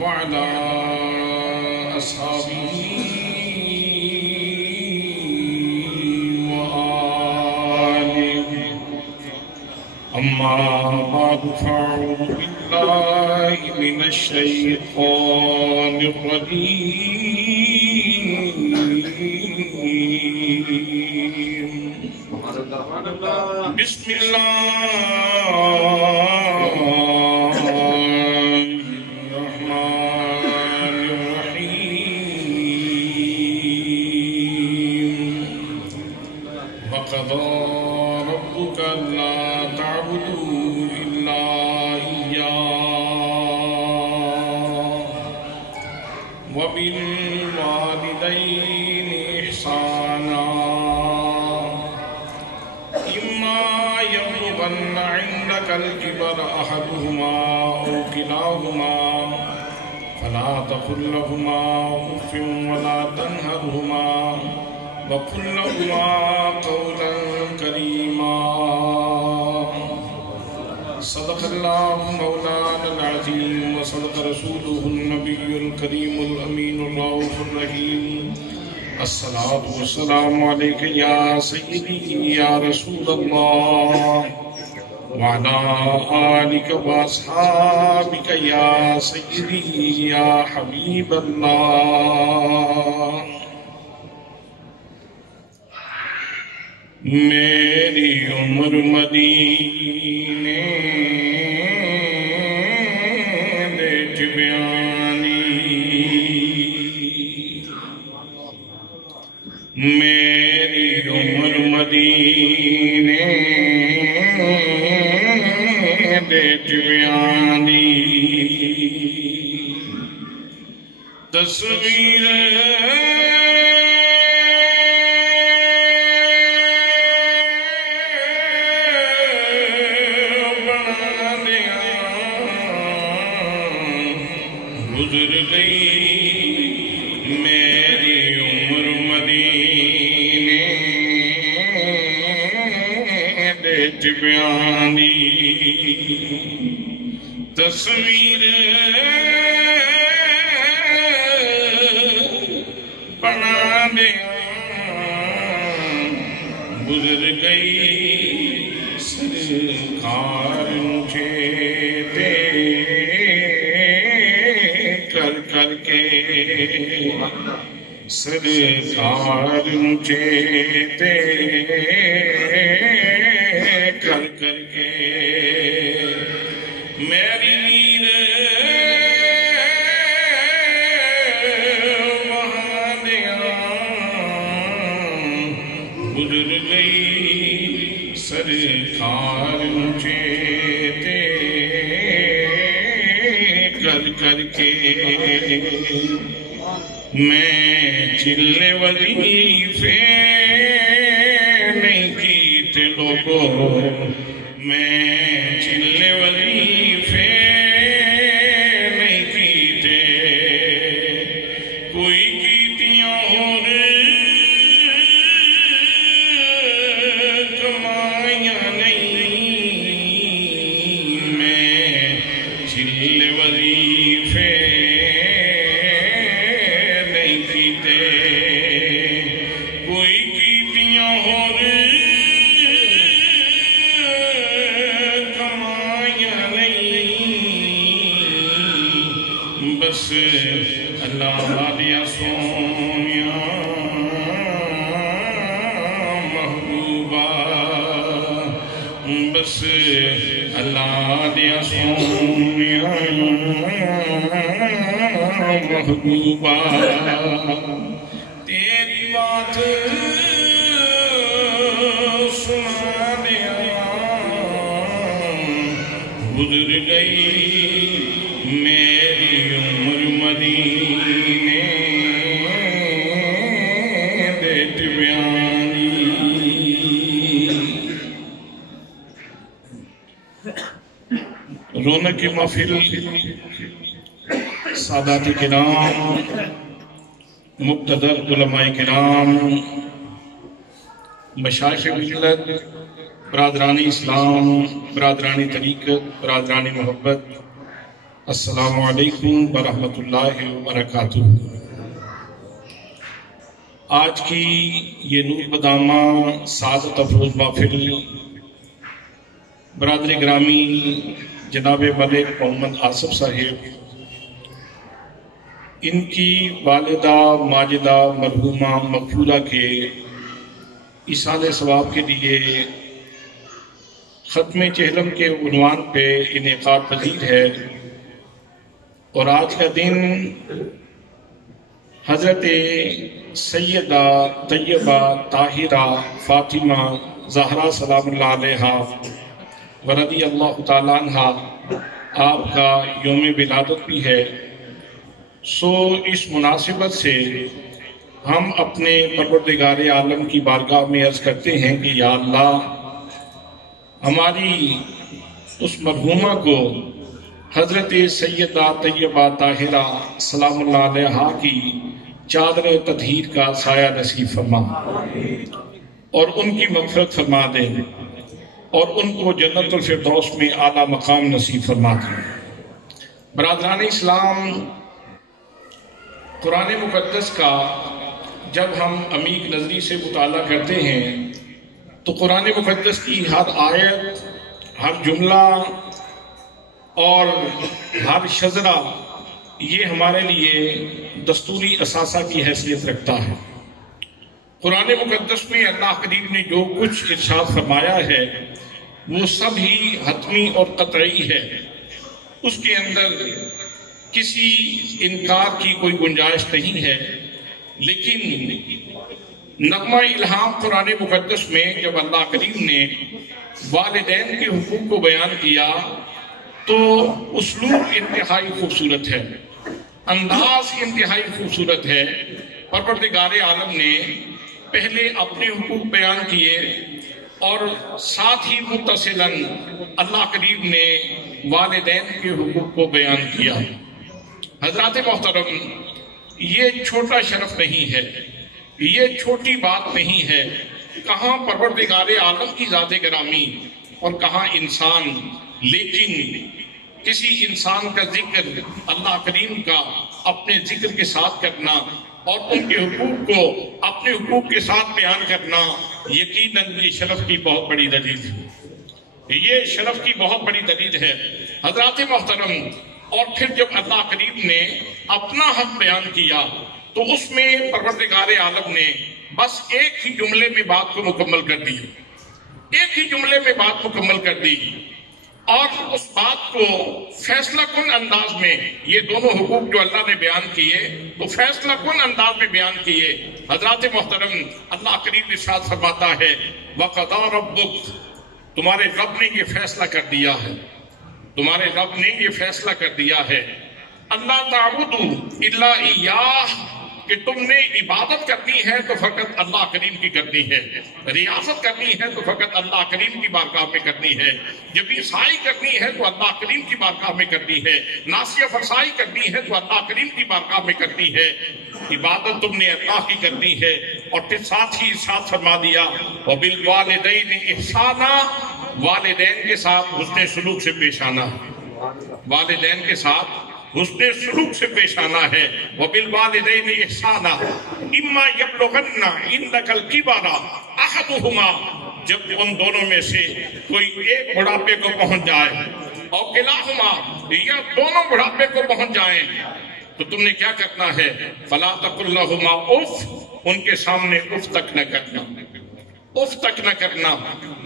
وعلى أصحابه وآله أما بعد فأعوذ بالله من الشيطان الرجيم بسم الله الرحمن الرحيم وقضى ربك ألا تعبدوا إلا إياه وبالوالدين إحسانا إما يبلغن عندك الكبر أحدهما أو كلاهما فلا تقل لهما أف ولا تنهرهما وقل لهما قولا كريما صدق الله مولانا العظيم وصدق رسوله النبي الكريم الأمين الرؤوف الرحيم الصلاة والسلام عليك يا سيدي يا رسول الله وعلى آلك وأصحابك يا سيدي يا حبيب الله میری عمر مدینے دیکھ بیانی میری عمر مدینے دیکھ بیانی تصویر گزر گئی میری عمر مدینے دیکھ بیانی تصویر بنا دیا گزر گئی سرکار چیتے کر کے سرکار چیتے کر کے میری وہاں دیا گزر گئی سرکار چیتے کر کے میں چلے وظیفے نہیں کیتے لوگوں میں چلے وظیفے نہیں کیتے کوئی کیتیاں اور کمائیاں نہیں میں چلے وظیفے نہیں کیتے کوئی کیتیاں اور کمائیاں نہیں بس اللہ دیا سونیا محبوبہ بس اللہ دیا سونیا محبوبہ تیری بات سنا دیا گزر گئی میری عمر مدینے دیکھ بیانی رونق محفل سادات کرام مقتدر علماء کرام مشایخ ملت برادران اسلام، برادران طریقت، برادران محبت، السلام علیکم ورحمۃ اللہ وبرکاتہ۔ آج کی یہ نور بدامہ سعادت افروز محفل برادر گرامی جناب ملک محمد آصف صاحب، ان کی والدہ ماجدہ مرحومہ مغفورہ کے ایصال ثواب کے لیے ختم چہلم کے عنوان پہ انعقاد پذیر ہے، اور آج کا دن حضرت سیدہ طیبہ طاہرہ فاطمہ زہرا سلام اللہ علیہا ورضی اللہ تعالیٰ عنہا آپ کا یوم ولادت بھی ہے۔ سو اس مناسبت سے ہم اپنے پروردگار عالم کی بارگاہ میں عرض کرتے ہیں کہ یا اللہ، ہماری اس مرحومہ کو حضرت سیدہ طیبہ طاہرہ سلام اللہ علیہا کی چادر تطہیر کا سایہ نصیب فرما، اور ان کی مغفرت فرما دے، اور ان کو جنت الفردوس میں اعلیٰ مقام نصیب فرما دے۔ برادران اسلام، قرآن مقدس کا جب ہم عمیق نظری سے مطالعہ کرتے ہیں تو قرآن مقدس کی ہر آیت، ہر جملہ اور ہر شذرہ یہ ہمارے لیے دستوری اثاثہ کی حیثیت رکھتا ہے۔ قرآن مقدس میں اللہ کریم نے جو کچھ ارشاد فرمایا ہے وہ سب ہی حتمی اور قطعی ہے، اس کے اندر کسی انکار کی کوئی گنجائش نہیں ہے۔ لیکن نغمہ الہام قرآن مقدس میں جب اللہ کریم نے والدین کے حقوق کو بیان کیا تو اسلوب انتہائی خوبصورت ہے، انداز انتہائی خوبصورت ہے۔ پروردگار عالم نے پہلے اپنے حقوق بیان کیے اور ساتھ ہی متصلاً اللہ کریم نے والدین کے حقوق کو بیان کیا۔ حضرات محترم، یہ چھوٹا شرف نہیں ہے، یہ چھوٹی بات نہیں ہے۔ کہاں پروردگار عالم کی ذات گرامی اور کہاں انسان، لیکن کسی انسان کا ذکر اللہ کریم کا اپنے ذکر کے ساتھ کرنا اور ان کے حقوق کو اپنے حقوق کے ساتھ بیان کرنا، یقیناً یہ شرف کی بہت بڑی دلیل ہے، یہ شرف کی بہت بڑی دلیل ہے۔ حضرات محترم، اور پھر جب اللہ کریم نے اپنا حق بیان کیا تو اس میں پروردگار عالم نے بس ایک ہی جملے میں بات کو مکمل کر دی، ایک ہی جملے میں بات مکمل کر دی، اور اس بات کو فیصلہ کن انداز میں یہ دونوں حقوق جو اللہ نے بیان کیے تو فیصلہ کن انداز میں بیان کیے۔ حضرات محترم، اللہ کریم ارشاد فرماتا ہے وَقَضَىٰ رَبُّكَ، تمہارے رب نے یہ فیصلہ کر دیا ہے، تمہارے رب نے یہ فیصلہ کر دیا ہے اللہ تعبدوا الا ایاہ، کہ تم نے عبادت کرنی ہے تو فقط اللہ کریم کی کرنی ہے، ریاست کرنی ہے تو فقط اللہ کریم کی بارگاہ میں کرنی ہے، جب عیسائی کرنی ہے تو اللہ کریم کی بارگاہ میں کرنی ہے، ناسیہ فرسائی کرنی ہے تو اللہ کریم کی بارگاہ میں کرنی ہے، عبادت تم نے اللہ کی کرنی ہے۔ اور پھر ساتھ ہی ارشاد فرما دیا وَبِالْوَالِدَيْنِ اِحْسَانًا، والدین کے ساتھ حسن سلوک سے پیش آنا، والدین کے ساتھ حسن سلوک سے پیش آنا ہے۔ وَبِالْوَالِدَيْنِ اِحْسَانًا إِمَّا يَبْلُغَنَّ عِنْدَكَ الْكِبَرَ أَحَدُهُمَا، جب ان دونوں میں سے کوئی ایک بڑھاپے کو پہنچ جائے، اور كِلَاهُمَا، یا دونوں بڑھاپے کو پہنچ جائیں، تو تم نے کیا کرنا ہے فَلَا تَقُلْ لَهُمَا اُف، ان کے سامنے اف تک نہ کرنا، اف تک نہ کرنا،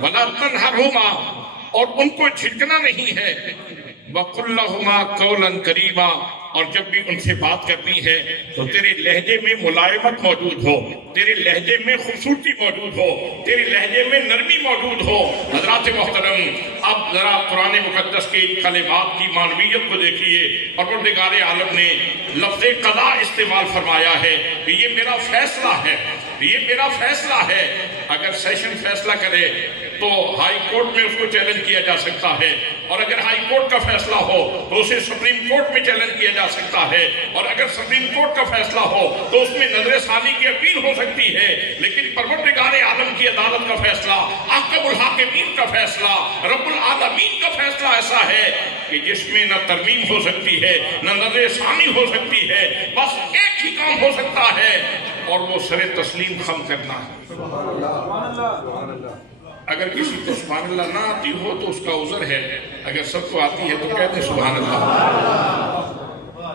وَلَا تَنْهَرْهُمَا، اور ان کو جھڑکنا نہیں ہے، وَقُلْ لَهُمَا قَوْلًا كَرِيمًا، اور جب بھی ان سے بات کرنی ہے تو تیرے لہجے میں ملائمت موجود ہو، تیرے لہجے میں خوبصورتی موجود ہو، تیرے لہجے میں نرمی موجود ہو۔ حضرات محترم، اب ذرا قرآن مقدس کے کلمات کی معنویت کو دیکھیے۔ پروردگار عالم نے لفظ قضا استعمال فرمایا ہے کہ یہ میرا فیصلہ ہے، یہ میرا فیصلہ ہے۔ اگر سیشن فیصلہ کرے تو ہائی کورٹ میں اس کو چیلنج کیا جا سکتا ہے، اور اگر ہائی کورٹ کا فیصلہ ہو تو اسے سپریم کورٹ میں چیلنج کیا جا سکتا ہے، اور اگر سپریم کورٹ کا فیصلہ ہو تو اس میں نظر ثانی کی اپیل ہو سکتی ہے۔ لیکن پروردگار عالم کی عدالت کا فیصلہ، احکم الحاکمین کا فیصلہ، رب العالمین کا فیصلہ ایسا ہے کہ جس میں نہ ترمیم ہو سکتی ہے، نہ نظر ثانی ہو سکتی ہے، بس ایک ہی کام ہو سکتا ہے اور وہ سر تسلیم خم کرنا ہے۔ اگر کسی کو سبحان اللہ نہ آتی ہو تو اس کا عذر ہے، اگر سب کو آتی ہے تو کہتے ہیں سبحان اللہ،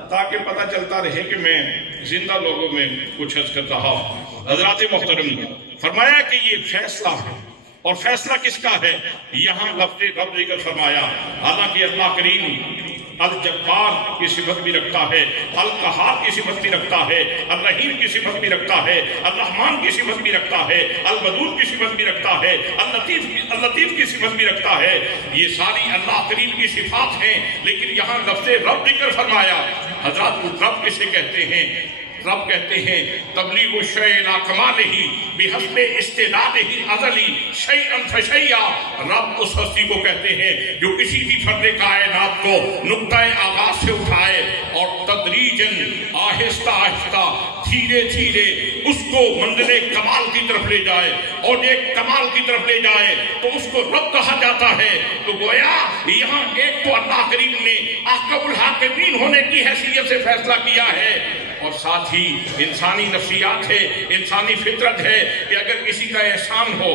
تاکہ پتہ چلتا رہے کہ میں زندہ لوگوں میں کچھ عرض کر رہا ہوں۔ حضرات محترم، فرمایا کہ یہ فیصلہ ہے، اور فیصلہ کس کا ہے؟ یہاں لفظ رب ذکر فرمایا، حالانکہ اللہ کریم الجبار کی صفت بھی رکھتا ہے، القہار کی صفت بھی رکھتا ہے، الرحیم کی صفت بھی رکھتا ہے، الرحمن کی صفت بھی رکھتا ہے، الودود کی صفت بھی رکھتا ہے، اللطیف کی صفت بھی رکھتا ہے۔ یہ ساری اللہ کریم کی صفات ہیں، لیکن یہاں لفظ رب ذکر فرمایا۔ حضرات رب کسے کہتے ہیں؟ رب کہتے ہیں تبلیغ الشیء الی کمالہ بحسب استعدادہ الازلی شیئا فشیئا۔ رب اس ہستی کو کہتے ہیں جو کسی بھی فرد کائنات کو نقطہ آغاز سے اٹھائے اور تدریجاً آہستہ آہستہ دھیرے دھیرے اس کو منزل کمال کی طرف لے جائے، اور ایک کمال کی طرف لے جائے تو اس کو رب کہا جاتا ہے۔ تو گویا یہاں ایک تو اللہ کریم نے احکم الحاکمین ہونے کی حیثیت سے فیصلہ کیا ہے، اور ساتھ ہی انسانی نفسیات ہے، انسانی فطرت ہے کہ اگر کسی کا احسان ہو،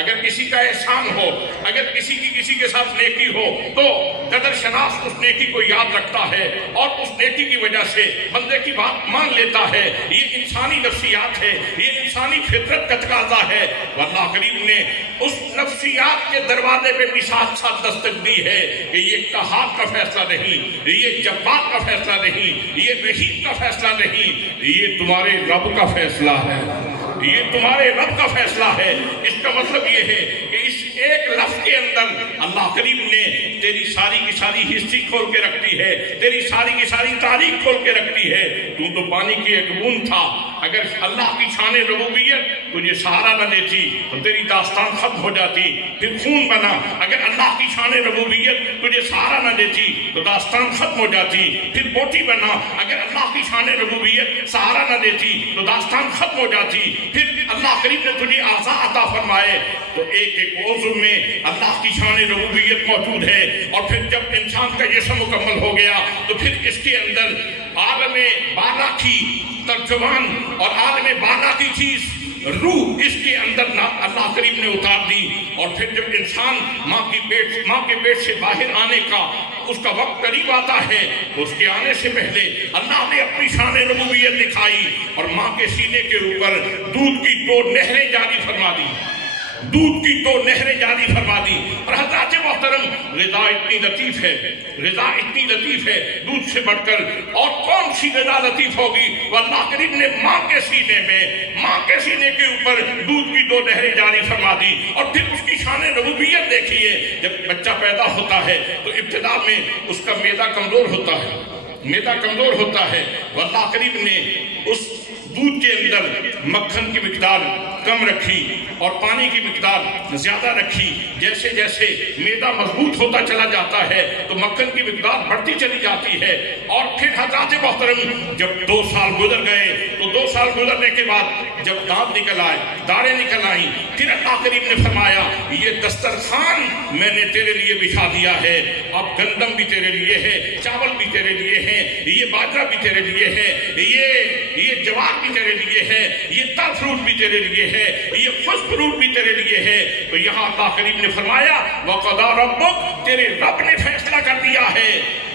اگر کسی کا احسان ہو، اگر کسی کی کسی کے ساتھ نیکی ہو تو قدر شناس اس نیکی کو یاد رکھتا ہے اور اس نیکی کی وجہ سے بندے کی بات مان لیتا ہے۔ یہ انسانی نفسیات ہے، یہ انسانی فطرت کا تقاضا ہے۔ اللہ کریم نے اس نفسیات کے دروازے پہ بھی ساتھ ساتھ دستک دی ہے کہ یہ قہار کا فیصلہ نہیں، یہ جبار کا فیصلہ نہیں، یہ رحیم کا فیصلہ نہیں، یہ تمہارے رب کا فیصلہ ہے، یہ تمہارے رب کا فیصلہ ہے۔ اس کا مطلب یہ ہے کہ اس ایک لفظ کے اندر اللہ کریم نے تیری ساری کی ساری ہسٹری کھول کے رکھتی ہے، تیری ساری کی ساری تاریخ کھول کے رکھتی ہے۔ تو پانی کی ایک بوند تھا، اگر اللہ کی شان ربوبیت تجھے سہارا نہ دیتی تو تیری داستان ختم ہو جاتی۔ پھر خون بنا، اگر اللہ کی شان ربوبیت تجھے سہارا نہ دیتی تو داستان ختم ہو جاتی۔ پھر بوٹی بنا، اگر اللہ کی شان ربوبیت سہارا نہ دیتی تو داستان ختم ہو جاتی۔ پھر اللہ کریم نے تجھے اعضاء عطا فرمائے تو ایک ایک عضو میں اللہ کی شان ربوبیت موجود ہے۔ اور پھر جب انسان کا جسم مکمل ہو گیا تو پھر اس کے اندر عالم بالا کی ترجمان اور عالم بالا کی چیز روح اس کے اندر اللہ کریم نے اتار دی۔ اور پھر جب انسان ماں کے پیٹ سے باہر آنے کا اس کا وقت قریب آتا ہے تو اس کے آنے سے پہلے اللہ نے اپنی شان ربوبیت دکھائی اور ماں کے سینے کے اوپر دودھ کی 2 نہریں جاری فرما دی، دودھ کی 2 نہریں جاری فرما دی۔ اور حضرات محترم، غذا اتنی لطیف ہے، غذا اتنی لطیف ہے دودھ سے بڑھ کر اور کون سی غذا لطیف ہوگی؟ وہ اللہ کریم نے ماں کے سینے میں، ماں کے سینے کے اوپر دودھ کی 2 نہریں جاری فرما دی۔ اور پھر اس کی شان ربوبیت دیکھیے، جب بچہ پیدا ہوتا ہے تو ابتدا میں اس کا معدہ کمزور ہوتا ہے، معدہ کمزور ہوتا ہے۔ وہ اللہ کریم نے اس دودھ کے اندر مکھن کی مقدار کم رکھی اور پانی کی مقدار زیادہ رکھی۔ جیسے جیسے معدہ مضبوط ہوتا چلا جاتا ہے تو مکھن کی مقدار بڑھتی چلی جاتی ہے۔ اور پھر حضرات محترم، جب 2 سال گزر گئے تو 2 سال گزرنے کے بعد جب دانت نکل آئے، داڑیں نکل آئیں، پھر اللہ کریم نے فرمایا یہ دسترخوان میں نے تیرے لیے بچھا دیا ہے، اب گندم بھی تیرے لیے ہے، چاول بھی تیرے لیے ہے، یہ باجرہ بھی تیرے لیے ہے، یہ جوار بھی تیرے لیے ہے، یہ تر فروٹ بھی تیرے لیے ہے، یہ خشک فروٹ بھی تیرے لیے ہے۔ تو یہاں اللہ کریم نے فرمایا وَقَضَىٰ رَبُّكَ، تیرے رب نے فیصلہ کر دیا ہے۔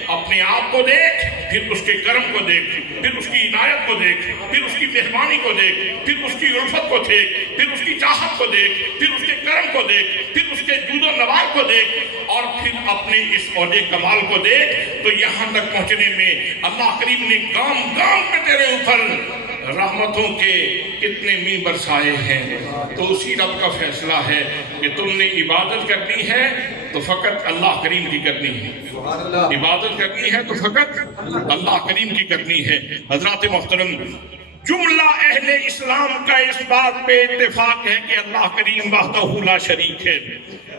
اپنے آپ کو دیکھ، پھر اس کے کرم کو دیکھ، پھر اس کی عنایت کو دیکھ، پھر اس کی مہربانی کو دیکھ، پھر اس کی الفت کو دیکھ، پھر اس کی چاہت کو دیکھ، پھر اس کے کرم کو دیکھ، پھر اس کے جود و نوال کو دیکھ، اور پھر اپنے اس عہدے کمال کو دیکھ۔ تو یہاں تک پہنچنے میں اللہ کریم نے گام گام پہ تیرے اوپر رحمتوں کے کتنے می برسائے ہیں۔ تو اسی رب کا فیصلہ ہے کہ تم نے عبادت کرنی ہے تو فقط اللہ کریم کی کرنی ہے، عبادت کرنی ہے تو فقط اللہ کریم کی کرنی ہے۔ حضرات محترم، جملہ اہل اسلام کا اس بات پہ اتفاق ہے کہ اللہ کریم وحدہ لا شریک ہے،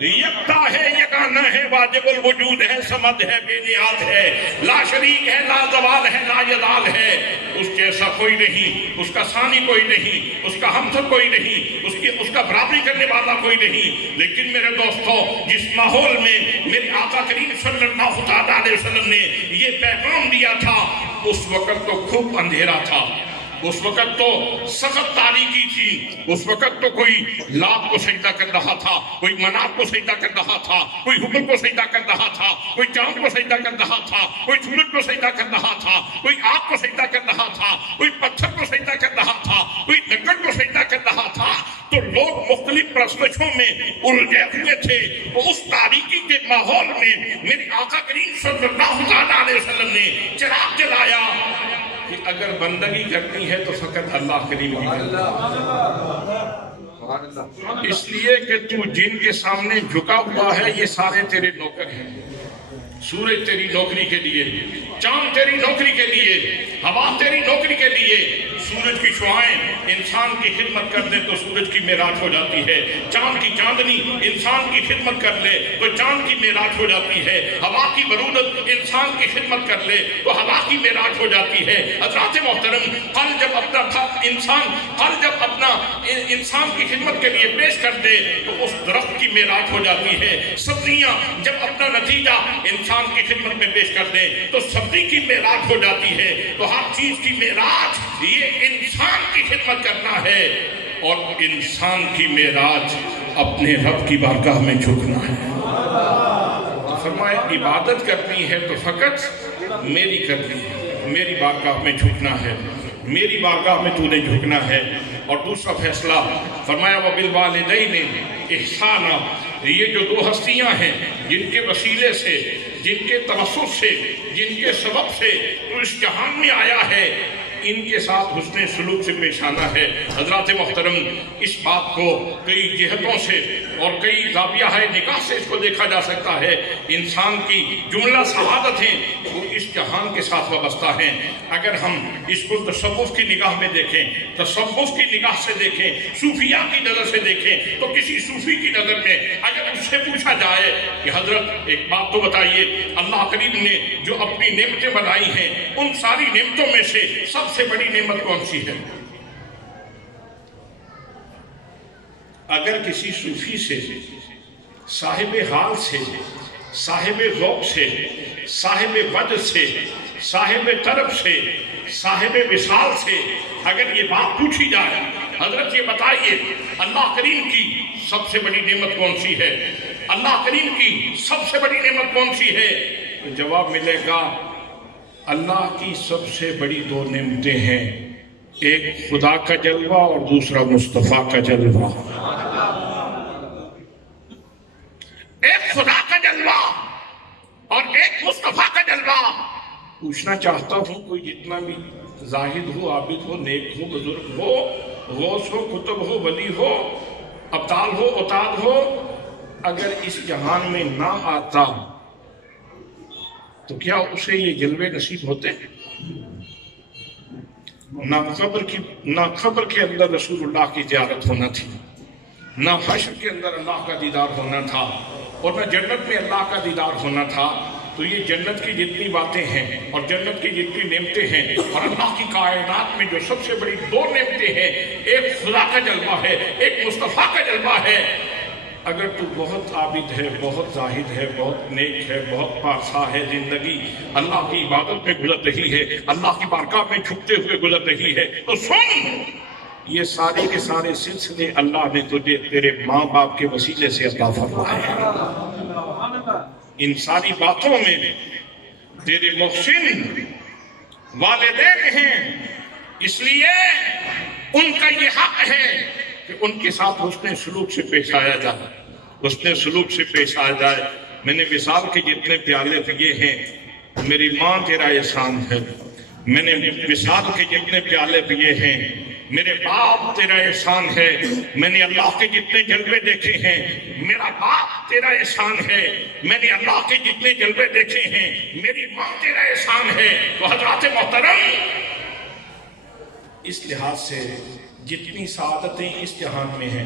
یکتا ہے، یگانہ ہے، واجب الوجود ہے، صمد ہے، بے نیاز ہے، لا شریک ہے، لا زوال ہے، لا یزال ہے، اس جیسا کوئی نہیں، اس کا ثانی کوئی نہیں، اس کا ہمسر کوئی نہیں، اس کا برابری کرنے والا کوئی نہیں۔ لیکن میرے دوستو، جس ماحول میں میرے آقا کریم صلی اللہ علیہ وسلم نے یہ پیغام دیا تھا، اس وقت تو خوب اندھیرا تھا، اس وقت تو سخت تاریکی تھی، اس وقت تو کوئی لات کو سجدہ کر رہا تھا، کوئی منات کو سجدہ کر رہا تھا، کوئی حبل کو سجدہ کر رہا تھا، کوئی چاند کو سجدہ کر رہا تھا، کوئی سورج کو سجدہ کر رہا تھا، کوئی آگ کو سجدہ کر رہا تھا، کوئی پتھر کو سجدہ کر رہا تھا، کوئی لکڑ کو سجدہ کر رہا تھا۔ تو لوگ مختلف پرستشوں میں الجھے ہوئے تھے۔ اس تاریکی کے ماحول میں میرے آقا کریم صلی اللہ علیہ وسلم نے چراغ جلایا کہ اگر بندگی کرنی ہے تو فقط اللہ کریم کی کرنی، اس لیے کہ تو جن کے سامنے جھکا ہوا ہے یہ سارے تیرے نوکر ہیں۔ سورج تیری نوکری کے لیے، چاند تیری نوکری کے لیے، ہوا تیری نوکری کے لیے۔ سورج کی شعائیں انسان کی خدمت کر دیں تو سورج کی معراج ہو جاتی ہے، چاند کی چاندنی انسان کی خدمت کر لے تو چاند کی معراج ہو جاتی ہے، ہوا کی برودت انسان کی خدمت کر لے تو ہوا کی معراج ہو جاتی ہے۔ حضرات محترم، کل جب اپنا انسان کی خدمت کے لیے پیش کر دے تو اس درخت کی معراج ہو جاتی ہے۔ سبزیاں جب اپنا نتیجہ انسان کی خدمت میں پیش کر دیں تو سبزی کی معراج ہو جاتی ہے۔ تو ہر چیز کی معراج یہ انسان کی خدمت کرنا ہے، اور انسان کی معراج اپنے رب کی بارگاہ میں جھکنا ہے۔ فرمایا عبادت کرنی ہے تو فقط میری کرنی ہے، میری بارگاہ میں جھکنا ہے، میری بارگاہ میں تو نے جھکنا ہے۔ اور دوسرا فیصلہ فرمایا وَبِالْوَالِدَيْنِ اِحْسَانًا، یہ جو دو ہستیاں ہیں جن کے وسیلے سے، جن کے توسط سے، جن کے سبب سے تو اس جہان میں آیا ہے، ان کے ساتھ حسن سلوک سے پیش آنا ہے۔ حضرات محترم، اس بات کو کئی جہتوں سے اور کئی زاویہ نگاہ سے اس کو دیکھا جا سکتا ہے۔ انسان کی جملہ سعادتیں وہ اس جہان کے ساتھ وابستہ ہیں۔ اگر ہم اس کو تصوف کی نگاہ میں دیکھیں، تصوف کی نگاہ سے دیکھیں، صوفیہ کی نظر سے دیکھیں، تو کسی صوفی کی نظر میں اگر اس سے پوچھا جائے کہ حضرت ایک بات تو بتائیے، اللہ کریم نے جو اپنی نعمتیں بنائی ہیں ان ساری نعمتوں میں سے سب سے بڑی نعمت کون سی ہے؟ اگر کسی صوفی سے، صاحب حال سے، صاحب ذوق سے، صاحب وجد سے، صاحب طرب سے، صاحب وصال سے اگر یہ بات پوچھی جائے، حضرت یہ بتائیے اللہ کریم کی سب سے بڑی نعمت کون سی ہے، اللہ کریم کی سب سے بڑی نعمت کون سی ہے، تو جواب ملے گا اللہ کی سب سے بڑی دو نعمتیں ہیں، ایک خدا کا جلوہ اور دوسرا مصطفیٰ کا جلوہ۔ ایک خدا کا جلوہ اور ایک مصطفیٰ کا جلوہ۔ پوچھنا چاہتا ہوں کوئی جتنا بھی زاہد ہو، عابد ہو، نیک ہو، بزرگ ہو، غوث ہو، کتب ہو، ولی ہو، ابدال ہو، اوتاد ہو، اگر اس جہان میں نہ آتا تو کیا اسے یہ جلوے نصیب ہوتے؟ نہ قبر کے اندر رسول اللہ کی زیارت ہونا تھی، نہ حشر کے اندر اللہ کا دیدار ہونا تھا، اور نہ جنت میں اللہ کا دیدار ہونا تھا۔ تو یہ جنت کی جتنی باتیں ہیں اور جنت کی جتنی نعمتیں ہیں اور اللہ کی کائنات میں جو سب سے بڑی دو نعمتیں ہیں، ایک خدا کا جلوہ ہے، ایک مصطفیٰ کا جلوہ ہے۔ اگر تو بہت عابد ہے، بہت زاہد ہے، بہت نیک ہے، بہت پارسا ہے، زندگی اللہ کی عبادت میں گزر رہی ہے، اللہ کی بارگاہ میں جھکتے ہوئے گزر رہی ہے، تو سن، یہ سارے کے سارے سلسلے اللہ نے تجھے تیرے ماں باپ کے وسیلے سے عطا فرمائے ہیں۔ ان ساری باتوں میں تیرے محسن والدین ہیں، اس لیے ان کا یہ حق ہے کہ ان کے ساتھ حسن سلوک سے پیش آیا جائے، حسن سلوک سے پیش آیا جائے۔ میں نے وصال کے جتنے پیالے پیے ہیں، میری ماں تیرا احسان ہے، میں نے وصال کے جتنے پیالے پیے ہیں، میرے باپ تیرا احسان ہے، میں نے اللہ کے جتنے جلوے دیکھے ہیں، میرا باپ تیرا احسان ہے، میں نے اللہ کے جتنے جلوے دیکھے ہیں، میری ماں تیرا احسان ہے۔ تو حضرات محترم، اس لحاظ سے جتنی سعادتیں اس جہان میں ہیں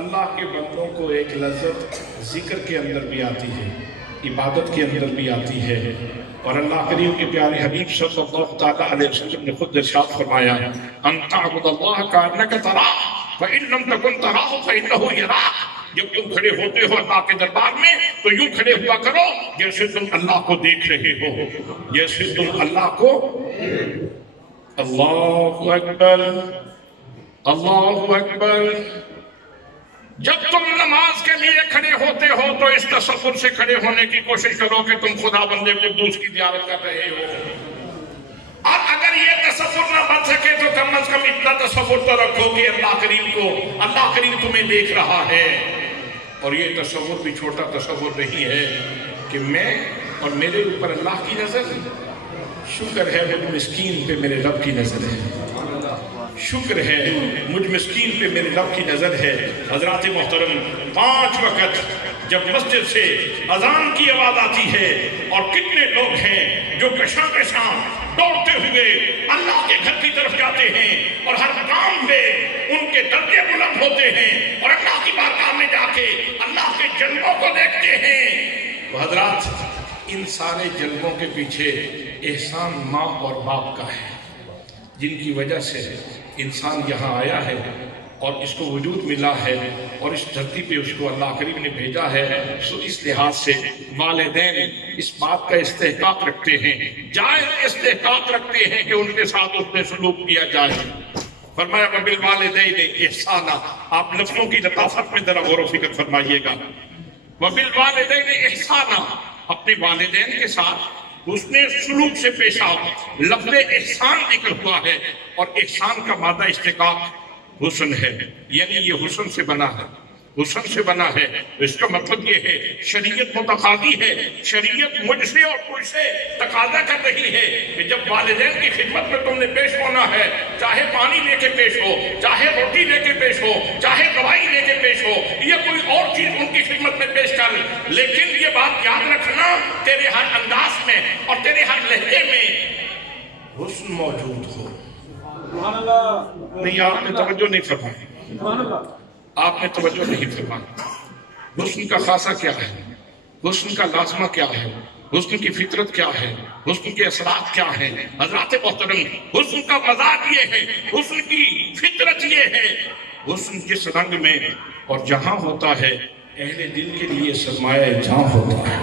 اللہ کے بندوں کو ایک لذت ذکر کے اندر بھی آتی ہے، عبادت کے اندر بھی آتی ہے، اور اللہ کریم کے پیارے حبیب صلی اللہ تعالیٰ علیہ وسلم نے خود ارشاد فرمایا ان تعبد اللہ کانک تراہ فإن لم تکن تراہ فإنہ یراک، جب تم کھڑے ہوتے ہو اللہ کے دربار میں تو یوں کھڑے ہوا کرو جیسے تم اللہ کو دیکھ رہے ہو، جیسے تم اللہ کو۔ اللہ اکبر، اللہ اکبر۔ جب تم نماز کے لیے کھڑے ہوتے ہو تو اس تصور سے کھڑے ہونے کی کوشش کرو کہ تم خدا بندے قدوس کی زیارت کر رہے ہو، اور اگر یہ تصور نہ بن سکے تو کم از کم اتنا تصور تو رکھو کہ اللہ کریم تمہیں دیکھ رہا ہے، اور یہ تصور بھی چھوٹا تصور نہیں ہے کہ میں اور میرے اوپر اللہ کی نظر، شکر ہے مجھ مسکین پہ میرے رب کی نظر ہے، شکر ہے مجھ مسکین پہ میرے رب کی نظر ہے۔ حضرات محترم، 5 وقت جب مسجد سے اذان کی آواز آتی ہے اور کتنے لوگ ہیں جو کشاں کشاں دوڑتے ہوئے اللہ کے گھر کی طرف جاتے ہیں اور ہر کام میں ان کے درجے بلند ہوتے ہیں اور اللہ کی بارگاہ میں جا کے اللہ کے جلووں کو دیکھتے ہیں، تو حضرات ان سارے جلووں کے پیچھے احسان ماں اور باپ کا ہے، جن کی وجہ سے انسان یہاں آیا ہے اور اس کو وجود ملا ہے اور اس دھرتی پہ اس کو اللہ کریم نے بھیجا ہے۔ سو اس لحاظ سے والدین اس بات کا استحقاق رکھتے ہیں، جائز استحقاق رکھتے ہیں کہ ان کے ساتھ اس نے سلوک کیا جائے۔ فرمایا وبالوالدین احسانا، آپ لفظوں کی لطافت میں ذرا غور و فکر فرمائیے گا۔ وبالوالدین احسانا، اپنے والدین کے ساتھ اس نے سلوک سے پیش آؤ۔ لفظ احسان ذکر ہوا ہے اور احسان کا مادہ اشتقاق حسن ہے، یعنی یہ حسن سے بنا ہے، حسن سے بنا ہے۔ اس کا مطلب یہ ہے شریعت متقاضی ہے، شریعت مجھ سے اور تجھ سے تقاضا کر رہی ہے کہ جب والدین کی خدمت میں تم نے پیش ہونا ہے، چاہے پانی لے کے پیش ہو، چاہے روٹی لے کے پیش ہو، چاہے دوائی لے کے پیش ہو، یا کوئی اور چیز ان کی خدمت میں پیش کر، لیکن یہ بات یاد رکھنا تیرے ہر انداز میں اور تیرے ہر لہجے میں حسن موجود ہو۔ نہیں، آپ نے توجہ نہیں فرمائی، آپ نے توجہ نہیں فرمائی۔ حسن کا خاصہ کیا ہے، حسن کا لازمہ کیا ہے، حسن کی فطرت کیا ہے، حسن کے اثرات کیا ہیں؟ حضرات محترم، حسن کا مزاج یہ ہے، حسن کی فطرت یہ ہے، حسن جس رنگ میں اور جہاں ہوتا ہے اہل دل کے لیے سرمایہ جہاں ہوتا ہے۔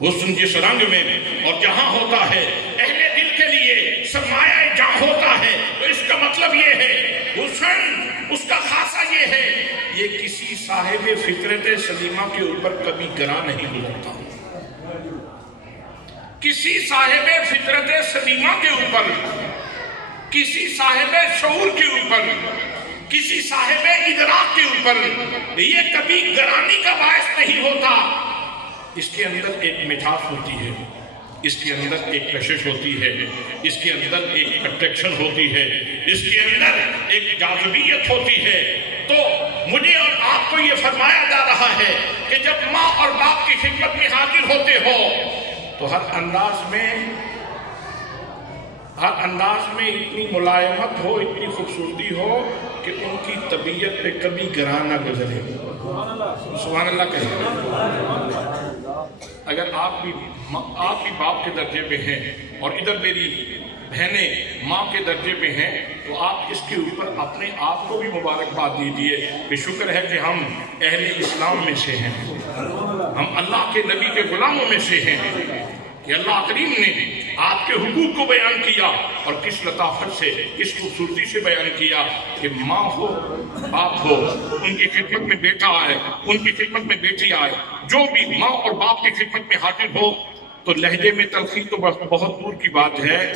حسن جس رنگ میں اور جہاں ہوتا ہے اہل دل کے لیے سرمایہ جہاں ہوتا ہے، تو اس کا مطلب یہ ہے حسن، اس کا خاصہ یہ ہے یہ کسی صاحب فطرت سلیمہ کے اوپر کبھی گرا نہیں ہوتا، کسی صاحب فطرت سلیمہ کے اوپر، کسی صاحب شعور کے اوپر، کسی صاحب ادراک کے اوپر یہ کبھی گرانی کا باعث نہیں ہوتا۔ اس کے اندر ایک مٹھاس ہوتی ہے، اس کے اندر ایک کشش ہوتی ہے، اس کے اندر ایک اٹریکشن ہوتی ہے، اس کے اندر ایک جاذبیت ہوتی ہے۔ تو مجھے اور آپ کو یہ فرمایا جا رہا ہے کہ جب ماں اور باپ کی خدمت میں حاضر ہوتے ہو تو ہر انداز میں اتنی ملائمت ہو، اتنی خوبصورتی ہو کہ ان کی طبیعت پہ کبھی گراں نہ گزرے۔ سبحان اللہ کہیں۔ اگر آپ بھی باپ کے درجے پہ ہیں اور ادھر میری بہنیں ماں کے درجے پہ ہیں تو آپ اس کے اوپر اپنے آپ کو بھی مبارکباد دیجیے کہ شکر ہے کہ ہم اہل اسلام میں سے ہیں، ہم اللہ کے نبی کے غلاموں میں سے ہیں، کہ اللہ کریم نے آپ کے حقوق کو بیان کیا اور کس لطافت سے، کس خوبصورتی سے بیان کیا کہ ماں ہو باپ ہو، ان کی خدمت میں بیٹا آئے، ان کی خدمت میں بیٹی آئے، جو بھی ماں اور باپ کی خدمت میں حاضر ہو تو لہجے میں تلخی تو بہت دور کی بات ہے،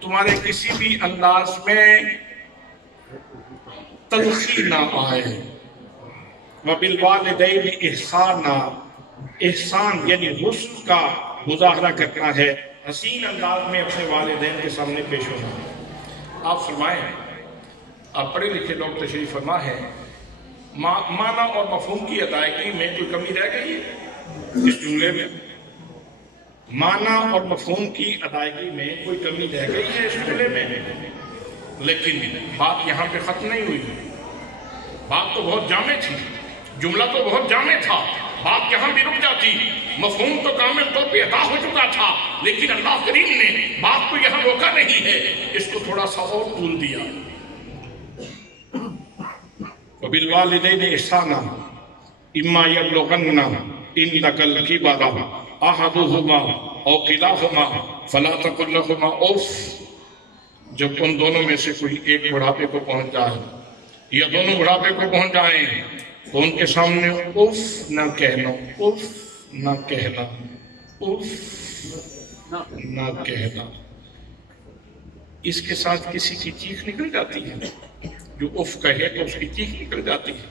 تمہارے کسی بھی انداز میں تلخی نہ آئے۔ وَبِالْوَالِدَيْنِ احسانا، احسان یعنی حسن کا مظاہرہ کرنا ہے، حسین انداز میں اپنے والدین کے سامنے پیش ہونا ہے۔ آپ فرمائیں، آپ پڑھے لکھے لوگ تشریف فرما ہے، معنی اور مفہوم کی ادائیگی میں کوئی کمی رہ گئی ہے اس جملے میں؟ معنی اور مفہوم کی ادائیگی میں کوئی کمی رہ گئی ہے اس جملے میں؟ لیکن بات یہاں پہ ختم نہیں ہوئی. بات تو بہت جامع تھی, جملہ تو بہت جامع تھا, بات یہاں بھی رک جاتی, مفہوم تو کامل طور پہ ادا ہو چکا تھا, لیکن اللہ کریم نے بات کو یہاں روکا نہیں ہے, اس کو تھوڑا سا اور طول دیا. وَبِالْوَالِدَيْنِ إِحْسَانًا إِمَّا يَبْلُغَنَّ عِندَكَ الْكِبَرَ أَحَدُهُمَا أَوْ كِلَاهُمَا فَلَا تَقُل لَّهُمَا أُفٍّ. جب ان دونوں میں سے کوئی ایک بڑھاپے کو پہنچ جائے یا دونوں بڑھاپے کو پہنچ جائیں تو ان کے سامنے اف نہ کہنا, اف نہ کہنا, اف نہ کہنا. اس کے ساتھ کسی کی چیخ نکل جاتی ہے, جو اف کہے تو اس کی چیخ نکل جاتی ہے,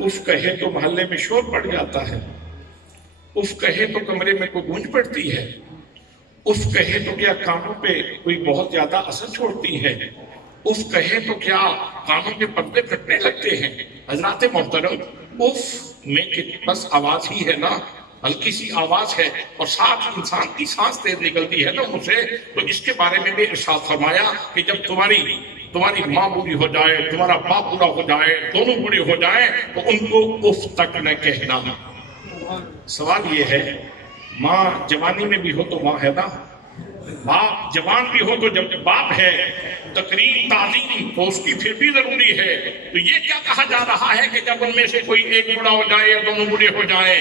اف کہے تو محلے میں شور پڑ جاتا ہے, اف کہے تو کمرے میں کوئی گونج پڑتی ہے, اف کہے تو کیا کانوں پہ کوئی بہت زیادہ اثر چھوڑتی ہے, اف کہے تو کیا کانوں کے پردے پھٹنے لگتے ہیں. حضرات محترم, اف میں بس آواز ہی ہے نا, ہلکی سی آواز ہے اور ساتھ انسان کی سانس تیز نکلتی ہے نا منہ سے. تو اس کے بارے میں بھی ارشاد فرمایا کہ جب تمہاری ماں بوڑھی ہو جائے, تمہارا باپ بوڑھا ہو جائے, دونوں بوڑھے ہو جائیں تو ان کو اف تک نہ کہنا. سوال یہ ہے, ماں جوانی میں بھی ہو تو ماں ہے نا, باپ جوان بھی ہو تو جب باپ ہے, تقریم تعظیم تو اس کی پھر بھی ضروری ہے. تو یہ کیا کہا جا رہا ہے کہ جب ان میں سے کوئی ایک بوڑھا ہو جائے یا دونوں بوڑھے ہو جائیں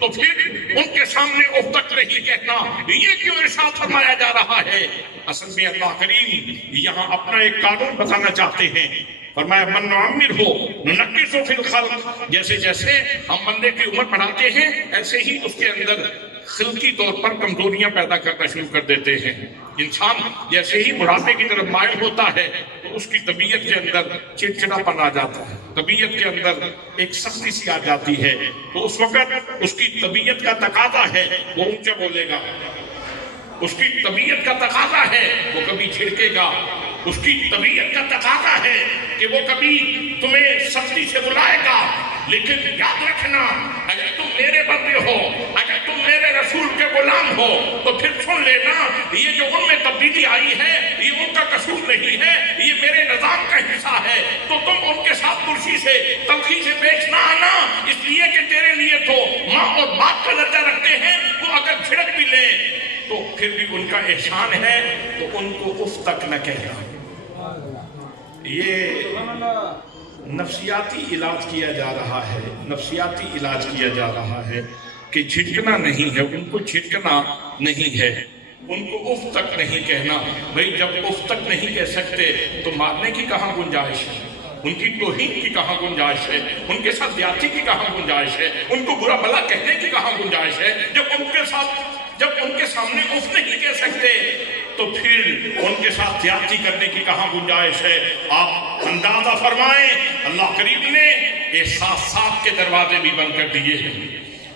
تو پھر ان کے سامنے اف تک نہیں کہنا, یہ کیوں ارشاد فرمایا جا رہا ہے؟ اصل میں اللہ کریم یہاں اپنا ایک قانون بتانا چاہتے ہیں. فرمایا من نعمر ہو ننقص فی الخلق, جیسے جیسے ہم بندے کی عمر بڑھاتے ہیں ایسے ہی اس کے اندر خلقی طور پر کمزوریاں پیدا کرنا شروع کر دیتے ہیں. انسان جیسے ہی بڑھاپے کی طرف مائل ہوتا ہے تو اس کی طبیعت کے اندر چڑچڑاپن آ جاتا ہے, طبیعت کے اندر ایک سختی سی آ جاتی ہے. تو اس وقت اس کی طبیعت کا تقاضا ہے وہ اونچا بولے گا, اس کی طبیعت کا تقاضا ہے وہ کبھی چھڑکے گا, اس کی طبیعت کا تقاضا ہے کہ وہ کبھی تمہیں سختی سے بلائے گا. لیکن یاد رکھنا, اگر تم میرے بندے ہو, اگر تم میرے رسول کے غلام ہو تو پھر سن لینا, یہ جو ان میں تبدیلی آئی ہے یہ ان کا قصور نہیں ہے, یہ میرے نظام کا حصہ ہے. تو تم ان کے ساتھ ترشی سے تلخی سے پیش نہ آنا, اس لیے کہ تیرے لیے تو ماں اور باپ کا درجہ رکھتے ہیں. وہ اگر چھڑک بھی لیں تو پھر بھی ان کا احسان ہے, تو ان کو اف تک نہ کہنا. یہ نفسیاتی علاج کیا جا رہا ہے, نفسیاتی علاج کیا جا رہا ہے کہ جھٹکنا نہیں ہے, ان کو جھٹکنا نہیں ہے, ان کو اف تک نہیں کہنا. بھئی جب اف تک نہیں کہہ سکتے تو مارنے کی کہاں گنجائش ہے, ان کی توہین کی کہاں گنجائش ہے, ان کے ساتھ زیادتی کی کہاں گنجائش ہے, ان کو برا بھلا کہنے کی کہاں گنجائش ہے. جب ان کے سامنے اف نہیں کہہ سکتے تو پھر ان کے ساتھ زیادتی کرنے کی کہاں گنجائش ہے. آپ اندازہ فرمائیں, اللہ کریم نے احساسات کے دروازے بھی بند کر دیے ہیں,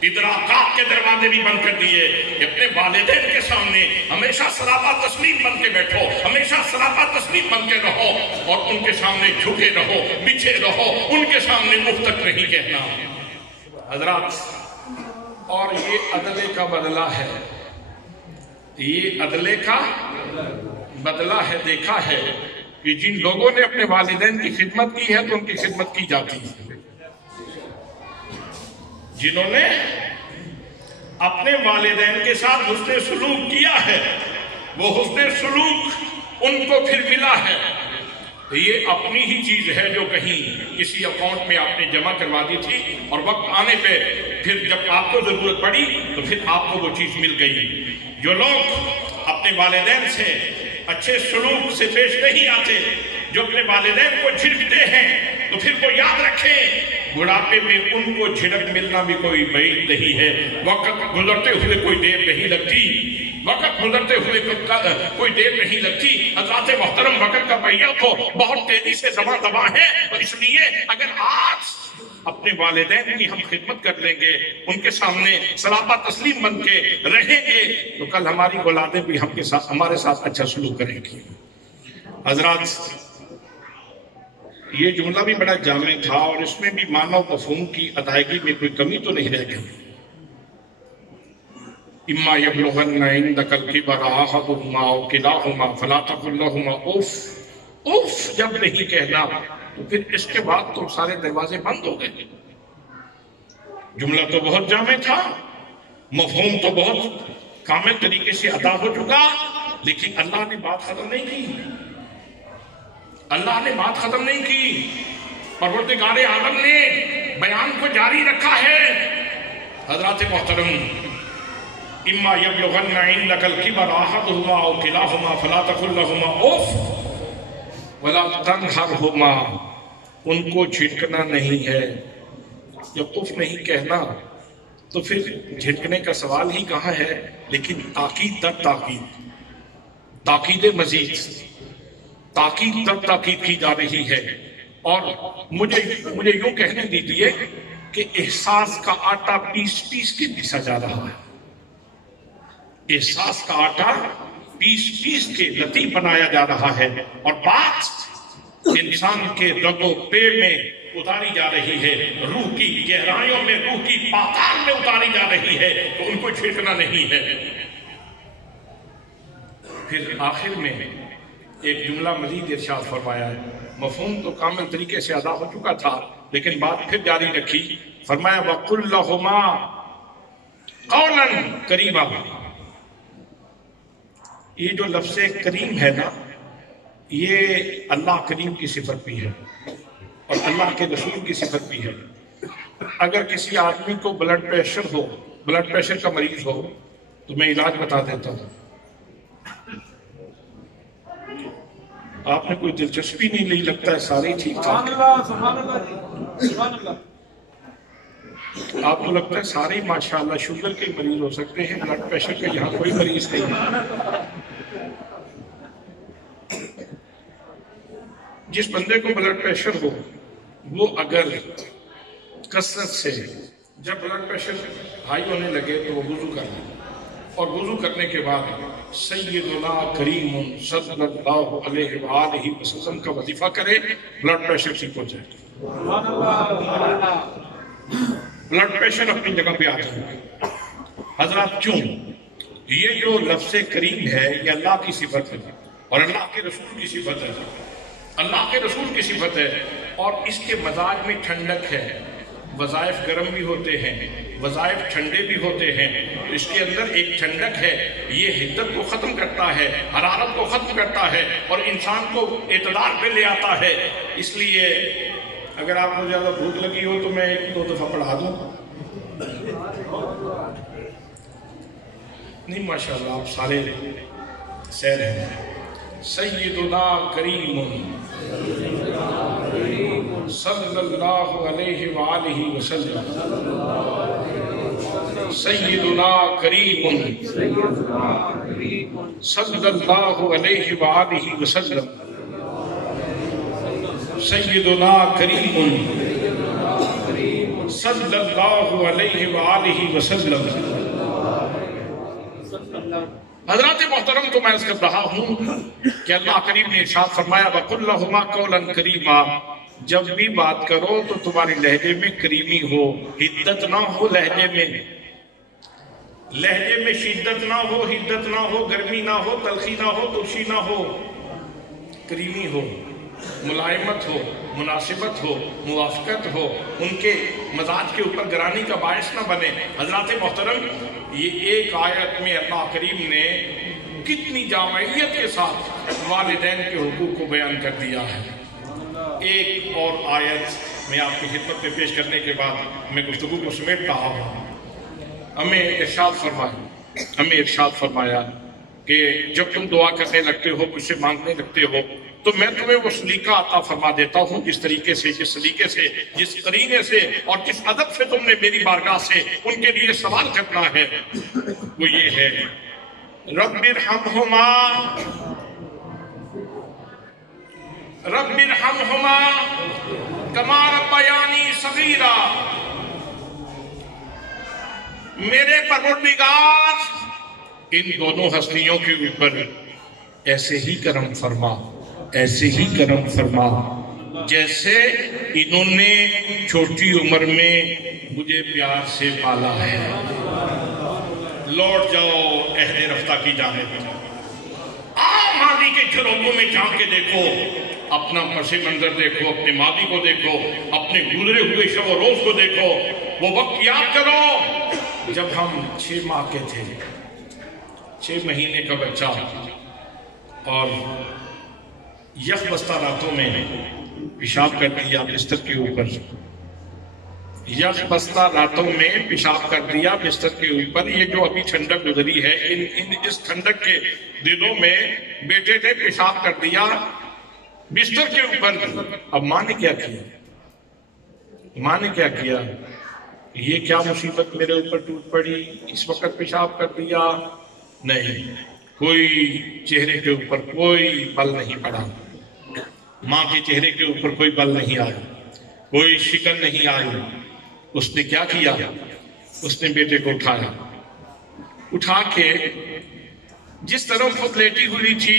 ادراکات کے دروازے بھی بند کر دیے. اپنے والدین کے سامنے ہمیشہ سراپا تسلیم بن کے بیٹھو, ہمیشہ سراپا تسلیم بن کے رہو, اور ان کے سامنے جھکے رہو, پیچھے رہو, ان کے سامنے اف تک نہیں کہنا. حضرات, اور یہ عدلے کا بدلہ ہے, یہ عدلے کا بدلہ ہے. دیکھا ہے کہ جن لوگوں نے اپنے والدین کی خدمت کی ہے تو ان کی خدمت کی جاتی ہے. جنہوں نے اپنے والدین کے ساتھ حسن سلوک کیا ہے وہ حسن سلوک ان کو پھر ملا ہے. یہ اپنی ہی چیز ہے جو کہیں کسی اکاؤنٹ میں آپ نے جمع کروا دی تھی, اور وقت آنے پہ پھر جب آپ کو ضرورت پڑی تو پھر آپ کو وہ چیز مل گئی. جو لوگ اپنے والدین سے اچھے سلوک سے پیش نہیں آتے, جو اپنے والدین کو جھڑکتے ہیں, تو پھر وہ یاد رکھیں بڑھاپے میں ان کو جھڑک ملنا بھی کوئی بعید نہیں ہے. وقت گزرتے ہوئے کوئی دیر نہیں لگتی, وقت گزرتے ہوئے کوئی دیر نہیں لگتی. حضرات محترم, وقت کا پہیہ تو بہت تیزی سے دبا ہے, اس لیے اگر آج اپنے والدین کی ہم خدمت کر لیں گے, ان کے سامنے سراپا تسلیم بن کے رہیں گے, تو کل ہماری اولادیں بھی ہمارے ساتھ اچھا سلوک کریں گی. حضرات, یہ جملہ بھی بڑا جامع تھا اور اس میں بھی معنی و مفہوم کی ادائیگی میں کوئی کمی تو نہیں رہ گئی. اما یبلغن عندک الکبر احدہما او کلاہما فلا تقل لہما اف. اف جب نہیں کہنا تو پھر اس کے بعد تو سارے دروازے بند ہو گئے. جملہ تو بہت جامع تھا، مفہوم تو بہت کامل طریقے سے ادا ہو چکا، لیکن اللہ نے بات ختم نہیں کی. اللہ نے بات ختم نہیں کی. پروردگار عالم نے بیان کو جاری رکھا ہے. حضرات محترم، اما یبلغن عندک الکبر احدہما او کلاہما فلا تقل لہما اف ولا تنہرہما. ان کو جھٹکنا نہیں ہے. جب اف نہیں کہنا تو پھر جھٹکنے کا سوال ہی کہاں ہے. لیکن تاکید در تاکید، تاکید مزید، تاکید در تاکید کی جا رہی ہے. اور مجھے یوں کہنے دیجیے کہ احساس کا آٹا پیس پیس کے پیسا جا رہا ہے. احساس کا آٹا پیس پیس کے لطیف بنایا جا رہا ہے، اور بات انسان کے رگ و پے میں اتاری جا رہی ہے، روح کی گہرائیوں میں، روح کی پاتال میں اتاری جا رہی ہے. تو ان کو چھڑکنا نہیں ہے. پھر آخر میں ایک جملہ مزید ارشاد فرمایا ہے. مفہوم تو کامل طریقے سے ادا ہو چکا تھا، لیکن بات پھر جاری رکھی. فرمایا وَقُلْ لَهُمَا قَوْلًا قَرِيبًا. یہ جو لفظ کریم ہے نا، یہ اللہ کریم کی صفت بھی ہے اور اللہ کے رسول کی صفت بھی ہے. اگر کسی آدمی کو بلڈ پریشر ہو، بلڈ پریشر کا مریض ہو، تو میں علاج بتا دیتا ہوں. آپ نے کوئی دلچسپی نہیں لی، لگتا ہے سارے ٹھیک ٹھاک. آپ کو لگتا ہے سارے ماشاءاللہ شوگر کے مریض ہو سکتے ہیں، بلڈ پریشر کا یہاں کوئی مریض نہیں ہے. جس بندے کو بلڈ پریشر ہو، وہ اگر کثرت سے جب بلڈ پریشر ہائی ہونے لگے تو وہ وضو کر لے، اور وضو کرنے کے بعد سیدنا کریم صلی اللہ علیہ وآلہ وسلم کا وظیفہ کرے، بلڈ پریشر ٹھیک ہو جائے. بلڈ پریشر اپنی جگہ پہ آ جائے. حضرات کیوں؟ یہ جو لفظ کریم ہے یہ اللہ کی صفت ہے اور اللہ کے رسول کی صفت ہے. اللہ کے رسول کی صفت ہے، اور اس کے مزاج میں ٹھنڈک ہے. وظائف گرم بھی ہوتے ہیں، وظائف ٹھنڈے بھی ہوتے ہیں. اس کے اندر ایک ٹھنڈک ہے، یہ حدت کو ختم کرتا ہے، حرارت کو ختم کرتا ہے، اور انسان کو اعتدال پہ لے آتا ہے. اس لیے اگر آپ کو زیادہ بھوک لگی ہو تو میں ایک دو دفعہ پڑھا دوں. نہیں ماشاءاللہ آپ سارے سیر ہیں. سیدنا کریم صلی اللہ علیہ وآلہ وسلم. سیدنا کریم صلی اللہ علیہ وآلہ وسلم. سیدنا کریم صلی اللہ علیہ وآلہ وسلم. حضرات محترم، تو میں عرض کر رہا ہوں کہ اللہ کریم نے ارشاد فرمایا وَقُلْ لَهُمَا قَوْلًا قَرِيبًا. جب بھی بات کرو تو تمہاری لہجے میں کریمی ہو، حدت نہ ہو لہجے میں. لہجے میں شدت نہ ہو، حدت نہ ہو، گرمی نہ ہو، تلخی نہ ہو، ترشی نہ ہو. کریمی ہو، ملائمت ہو، مناسبت ہو، موافقت ہو، ان کے مزاج کے اوپر گرانی کا باعث نہ بنے. حضرات محترم، یہ ایک آیت میں اللہ کریم نے کتنی جامعیت کے ساتھ والدین کے حقوق کو بیان کر دیا ہے. ایک اور آیت میں آپ کی خدمت میں پیش کرنے کے بعد میں گفتگو کو سمیٹ رہا ہوں. ہمیں ارشاد فرمایا کہ جب تم دعا کرنے لگتے ہو، مجھ سے مانگنے لگتے ہو، تو میں تمہیں وہ سلیقہ عطا فرما دیتا ہوں جس طریقے سے، جس سلیقے سے، جس قرینے سے اور جس ادب سے تم نے میری بارگاہ سے ان کے لیے سوال کرنا ہے. وہ یہ ہے رب ارحمہما کما ربیانی صغیرا. میرے پروردگار ان دونوں ہستیوں کے اوپر ایسے ہی کرم فرما، ایسے ہی کرم فرما جیسے انہوں نے چھوٹی عمر میں مجھے پیار سے پالا ہے. لوٹ جاؤ عہد رفتہ کی جانب، آؤ ماضی کے جھروکوں میں جھانک کے دیکھو، اپنا پس منظر دیکھو، اپنے ماضی کو دیکھو، اپنے گزرے ہوئے شب و روز کو دیکھو، وہ وقت یاد کرو جب ہم 6 ماہ کے تھے، 6 مہینے کا بچہ، اور یک بستہ راتوں میں پیشاب کر دیا بستر کے اوپر، یک بستہ راتوں میں پیشاب کر دیا بستر کے اوپر۔ یہ جو ابھی ٹھنڈک گزری ہے، اس ٹھنڈک کے دنوں میں بیٹے نے پیشاب کر دیا بستر کے اوپر۔ اب ماں نے کیا کیا؟ ماں نے کیا کیا؟ یہ کیا مصیبت میرے اوپر ٹوٹ پڑی، اس وقت پیشاب کر دیا؟ نہیں، کوئی چہرے کے اوپر کوئی بل نہیں پڑا، ماں کے چہرے کے اوپر کوئی بل نہیں آیا، کوئی شکن نہیں آئی۔ اس نے کیا کیا؟ اس نے بیٹے کو اٹھایا، اٹھا کے جس طرح خود لیٹی ہوئی تھی،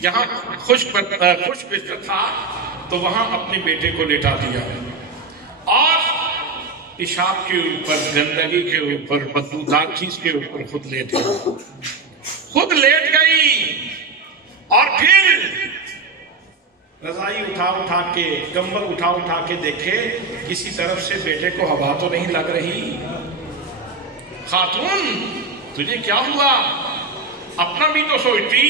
جہاں خشک بستر تھا، تو وہاں اپنے بیٹے کو لیٹا دیا، اور پیشاب کے اوپر، گندگی کے اوپر، بدبودار چیز کے اوپر خود لیٹ گئی، خود لیٹ گئی۔ اور پھر رضائی اٹھا کے، کمبل اٹھا کے دیکھے کسی طرف سے بیٹے کو ہوا تو نہیں لگ رہی۔ خاتون تجھے کیا ہوا؟ اپنا بھی تو سوچتی،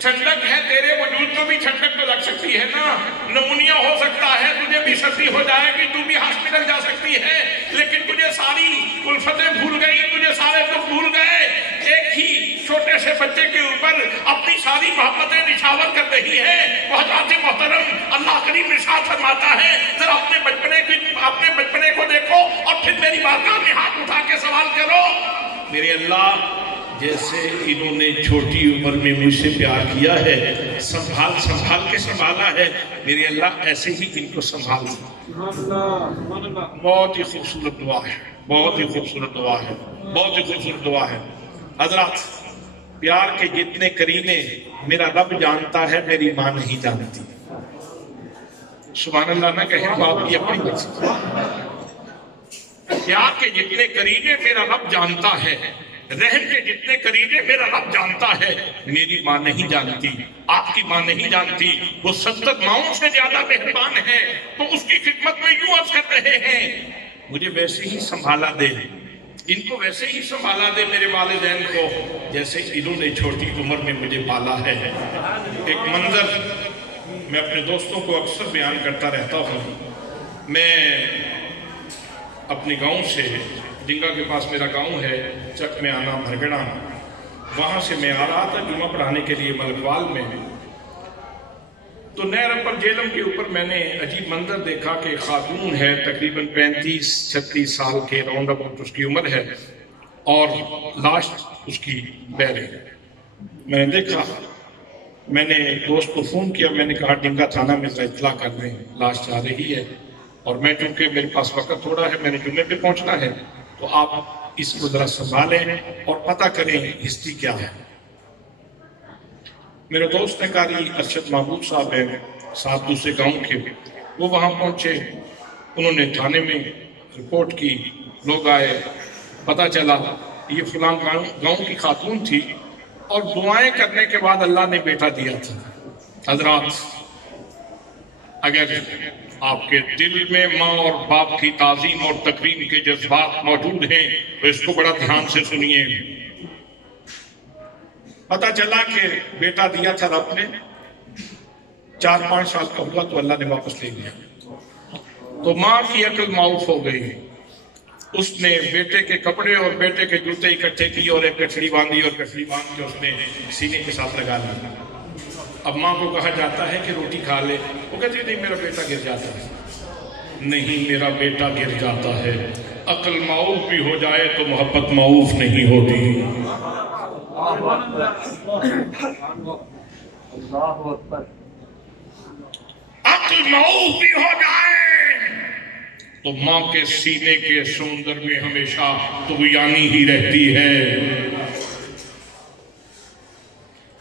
ٹھنڈک ہے، تیرے وجود کو بھی ٹھنڈک تو لگ سکتی ہے نا، نمونیا ہو سکتا ہے، تجھے بھی سردی ہو جائے گی، تو بھی ہاسپٹل جا سکتی ہے، لیکن تجھے ساری الفتیں بھول گئی، تجھے سارے دکھ بھول گئے، ایک ہی چھوٹے سے بچے کے اوپر اپنی ساری محبتیں نچھاور کر رہی ہے۔ وہ حضرات محترم اللہ کریم ارشاد فرماتا ہے، ذرا اپنے بچپنے کو دیکھو اور پھر میری بارگاہ میں ہاتھ اٹھا کے سوال کرو، میرے اللہ جیسے انہوں نے چھوٹی عمر میں مجھ سے پیار کیا ہے، سنبھال کے سنبھالا ہے، میرے اللہ ایسے ہی ان کو سنبھال۔ بہت ہی خوبصورت دعا ہے، بہت ہی خوبصورت دعا ہے، بہت ہی خوبصورت دعا ہے۔ حضرات، پیار کے جتنے کرینے میرا رب جانتا ہے، میری ماں نہیں جانتی۔ سبحان اللہ نہ کہیں تو آپ کی اپنی مرضی۔ پیار کے جتنے کرینے میرا رب جانتا ہے، رحم کے جتنے کرینے میرا رب جانتا ہے، میری ماں نہیں جانتی، آپ کی ماں نہیں جانتی۔ وہ 70 ماؤں سے زیادہ مہربان ہے، تو اس کی خدمت میں یوں عرض کر رہے ہیں، مجھے ویسے ہی سنبھالا دے، ان کو ویسے ہی سنبھالا دے، میرے والدین کو جیسے انہوں نے چھوٹی عمر میں مجھے پالا ہے۔ ایک منظر میں اپنے دوستوں کو اکثر بیان کرتا رہتا ہوں۔ میں اپنے گاؤں سے، ڈنگا کے پاس میرا گاؤں ہے، چک میں آنا بھرگڑا، وہاں سے میں آ رہا تھا جمعہ پڑھانے کے لیے ملکوال میں، تو نہر اپر جیلم کے اوپر میں نے عجیب منظر دیکھا کہ خاتون ہے، تقریباً 35-36 سال کے راؤنڈ اباؤٹ اس کی عمر ہے، اور لاش اس کی بہہ رہی ہے۔ میں نے دیکھا، میں نے دوست کو فون کیا، میں نے کہا ڈنگا تھانہ میں اطلاع کر دیں، لاش جا رہی ہے، اور میں چونکہ میرے پاس وقت تھوڑا ہے، میں نے جمعے پہ پہنچنا ہے، تو آپ اس کو ذرا سنبھالیں اور پتہ کریں ہسٹری کیا ہے۔ میرے دوست نے قاری ارشد محبوب صاحب ہیں، ساتھ دوسرے گاؤں کے، وہ وہاں پہنچے، انہوں نے تھانے میں رپورٹ کی، لوگ آئے، پتہ چلا یہ فلاں گاؤں کی خاتون تھی، اور دعائیں کرنے کے بعد اللہ نے بیٹا دیا تھا۔ حضرات، اگر آپ کے دل میں ماں اور باپ کی تعظیم اور تکریم کے جذبات موجود ہیں تو اس کو بڑا دھیان سے سنیے۔ پتہ چلا کہ بیٹا دیا تھا رب نے، 4-5 سال کا ہوا تو اللہ نے واپس لے لیا، تو ماں کی عقل معاف ہو گئی، اس نے بیٹے کے کپڑے اور بیٹے کے جوتے اکٹھے کیے اور ایک گٹھڑی باندھی، اور گٹھڑی باندھ کے اس نے سینے کے ساتھ لگا لیا۔ اب ماں کو کہا جاتا ہے کہ روٹی کھا لے، وہ کہتی ہے نہیں میرا بیٹا گر جاتا ہے، نہیں میرا بیٹا گر جاتا ہے۔ عقل معاف بھی ہو جائے تو محبت معاف نہیں ہوتی۔ عقل معاف بھی ہو جائے تو ماں کے سینے کے سمندر میں ہمیشہ طغیانی ہی رہتی ہے۔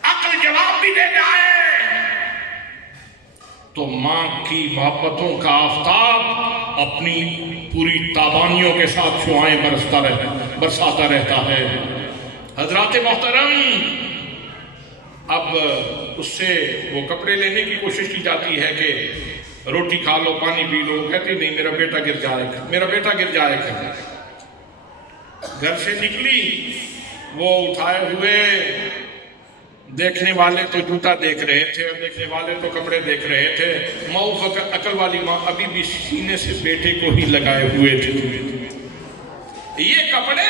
عقل جواب بھی دے جائے تو ماں کی محبتوں کا آفتاب اپنی پوری تابانیوں کے ساتھ شعائیں برساتا رہتا ہے۔ حضرات محترم اب اس سے وہ کپڑے لینے کی کوشش کی جاتی ہے کہ روٹی کھا لو پانی پی لو، کہتی نہیں میرا بیٹا گر جائے گا، میرا بیٹا گر جائے گا۔ گھر سے نکلی، وہ اٹھائے ہوئے، دیکھنے والے تو جوتا دیکھ رہے تھے، دیکھنے والے تو کپڑے دیکھ رہے تھے، ماں عقل والی ماں ابھی بھی سینے سے بیٹے کو ہی لگائے ہوئے تھے۔ یہ کپڑے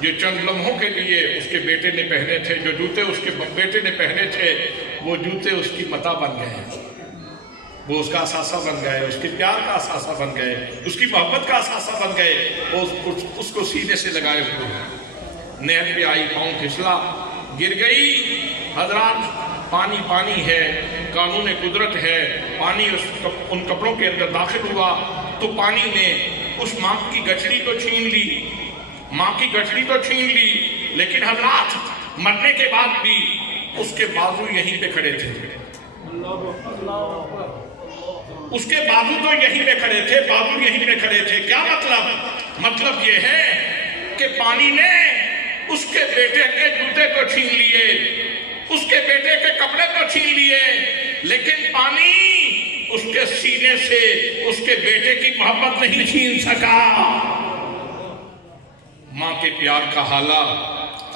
جو چند لمحوں کے لیے اس کے بیٹے نے پہنے تھے، جو جوتے اس کے بیٹے نے پہنے تھے، وہ جوتے اس کی متاع بن گئے، وہ اس کا اثاثہ بن گئے، اس کے پیار کا اثاثہ بن گئے، اس کی محبت کا اثاثہ بن گئے، اس کو سینے سے لگائے ہوئے۔ نہر پہ آئی، پاؤں پھسلا، گر گئی۔ حضرات پانی پانی ہے، قانون قدرت ہے، پانی ان کپڑوں کے اندر داخل ہوا تو پانی نے اس ماں کی گٹھڑی تو چھین لی، ماں کی گٹھڑی تو چھین لی، لیکن حضرات مرنے کے بعد بھی اس کے بازو یہیں پہ کھڑے تھے، اس کے بازو تو یہیں پہ کھڑے تھے، بازو یہیں پہ کھڑے تھے۔ کیا مطلب؟ مطلب یہ ہے کہ پانی نے اس کے بیٹے کے جوتے تو چھین لیے، اس کے بیٹے کے کپڑے تو چھین لیے، لیکن پانی اس کے سینے سے اس کے بیٹے کی محبت نہیں چھین سکا۔ ماں کے پیار کا حالہ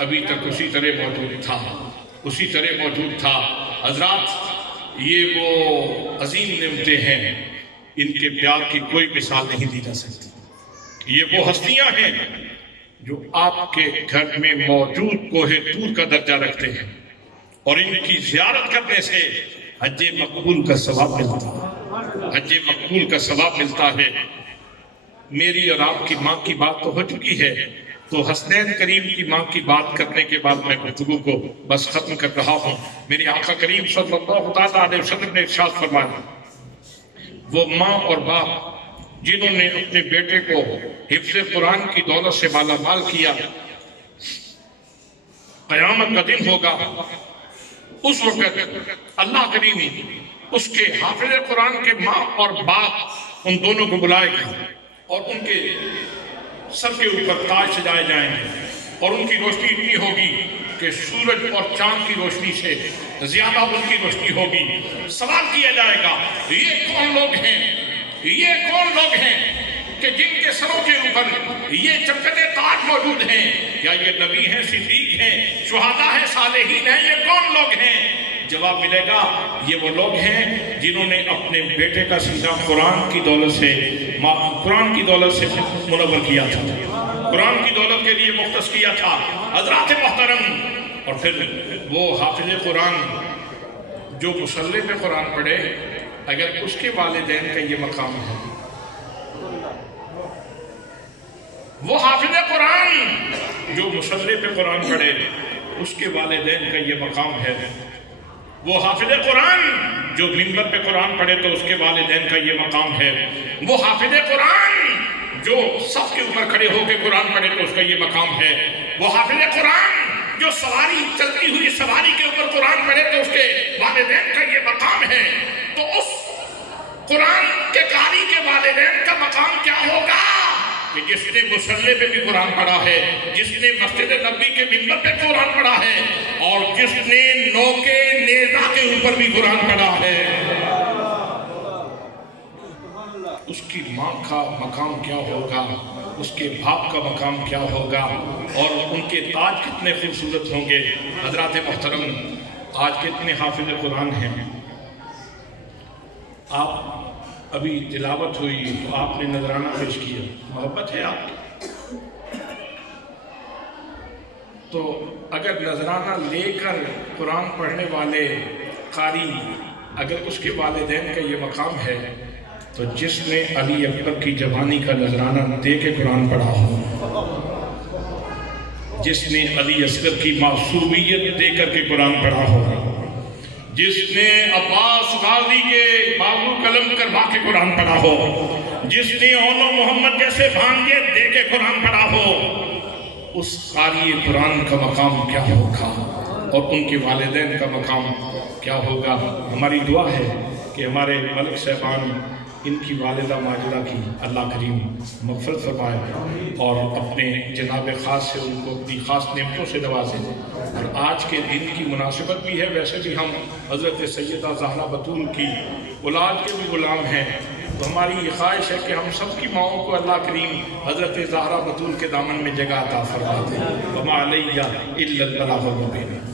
ابھی تک اسی طرح موجود تھا، اسی طرح موجود تھا۔ حضرات یہ وہ عظیم نعمتیں ہیں، ان کے پیار کی کوئی مثال نہیں دی جا سکتی۔ یہ وہ ہستیاں ہیں جو آپ کے گھر میں موجود کوہ طور کا درجہ رکھتے ہیں، اور ان کی زیارت کرنے سے حج مقبول کا ثواب ملتا ہے، حج مقبول کا ثواب ملتا ہے۔ میری اور آپ کی ماں کی بات تو ہو چکی ہے، تو حسنین کریم کی ماں کی بات کرنے کے بعد میں گفتگو کو بس ختم کر رہا ہوں۔ میری آقا کریم صلی اللہ علیہ وسلم نے ارشاد فرمایا، وہ ماں اور باپ جنہوں نے اپنے بیٹے کو حفظ قرآن کی دولت سے مالا مال کیا، قیامت کا دن ہوگا، اس وقت اللہ کریم اس کے حافظ قرآن کے ماں اور باپ ان دونوں کو بلائے گا، اور ان کے سر کے اوپر تاج سجائے جائیں گے، اور ان کی روشنی اتنی ہوگی کہ سورج اور چاند کی روشنی سے زیادہ ان کی روشنی ہوگی۔ سوال کیا جائے گا، یہ کون لوگ ہیں، یہ کون لوگ ہیں کہ جن کے سروں کے اوپر یہ چمکتے تاج موجود ہیں؟ کیا یہ نبی ہیں، صدیق ہیں، شہداء ہیں، صالحین ہیں؟ یہ کون لوگ ہیں؟ جواب ملے گا، یہ وہ لوگ ہیں جنہوں نے اپنے بیٹے کا سینہ قرآن کی دولت سے منور کیا تھا، قرآن کی دولت کے لیے مختص کیا تھا۔ حضرات محترم، اور پھر وہ حافظ قرآن جو مصلی پہ قرآن پڑھے، اگر اس کے والدین کا یہ مقام ہے، وہ حافظ قرآن جو مصلی پہ قرآن پڑھے اس کے والدین کا یہ مقام ہے، وہ حافظ قرآن جو منبر پہ قرآن پڑھے تو اس کے والدین کا یہ مقام ہے، وہ حافظ قرآن جو صف کے اوپر کھڑے ہو کے قرآن پڑھے تو اس کا یہ مقام ہے، وہ حافظ قرآن جو سواری چلتی ہوئی سواری کے اوپر قرآن پڑھے تو اس کے والدین کا یہ مقام ہے۔ تو اس قرآن کے قاری کے والدین کا مقام کیا ہوگا کہ جس نے مصلی پہ بھی قرآن پڑھا ہے، جس نے مسجد نبی کے منبر پہ قرآن پڑھا ہے، اور جس نے نوکے نیزہ کے اوپر بھی قرآن پڑھا ہے، اس کی ماں کا مقام کیا ہوگا، اس کے باپ کا مقام کیا ہوگا، اور ان کے تاج کتنے خوبصورت ہوں گے۔ حضرات محترم، آج کتنے حافظ قرآن ہیں؟ آپ ابھی تلاوت ہوئی تو آپ نے نذرانہ پیش کیا، محبت ہے آپ کی، تو اگر نذرانہ لے کر قرآن پڑھنے والے قاری، اگر اس کے والدین کا یہ مقام ہے، تو جس نے علی اکبر کی جوانی کا نذرانہ دے کے قرآن پڑھا ہو، جس نے علی اصغر کی معصومیت دے کر کے قرآن پڑھا ہو، جس نے عباس غازی کے بازو قلم کروا کے قرآن پڑھا ہو، جس نے اولو محمد جیسے بھانجے دے کے قرآن پڑھا ہو، اس قاری قرآن کا مقام کیا ہوگا اور ان کے والدین کا مقام کیا ہوگا۔ ہماری دعا ہے کہ ہمارے ملک صاحبان ان کی والدہ ماجدہ کی اللہ کریم مغفرت فرمائے اور اپنے جناب خاص سے ان کو اپنی خاص نعمتوں سے نوازے۔ اور آج کے دن کی مناسبت بھی ہے، ویسے بھی ہم حضرت سیدہ زہرا بتول کی اولاد کے بھی غلام ہیں، تو ہماری یہ خواہش ہے کہ ہم سب کی ماؤں کو اللہ کریم حضرت زہرا بتول کے دامن میں جگہ عطا فرما دے۔ وما علیہ الا البلاغ المبین۔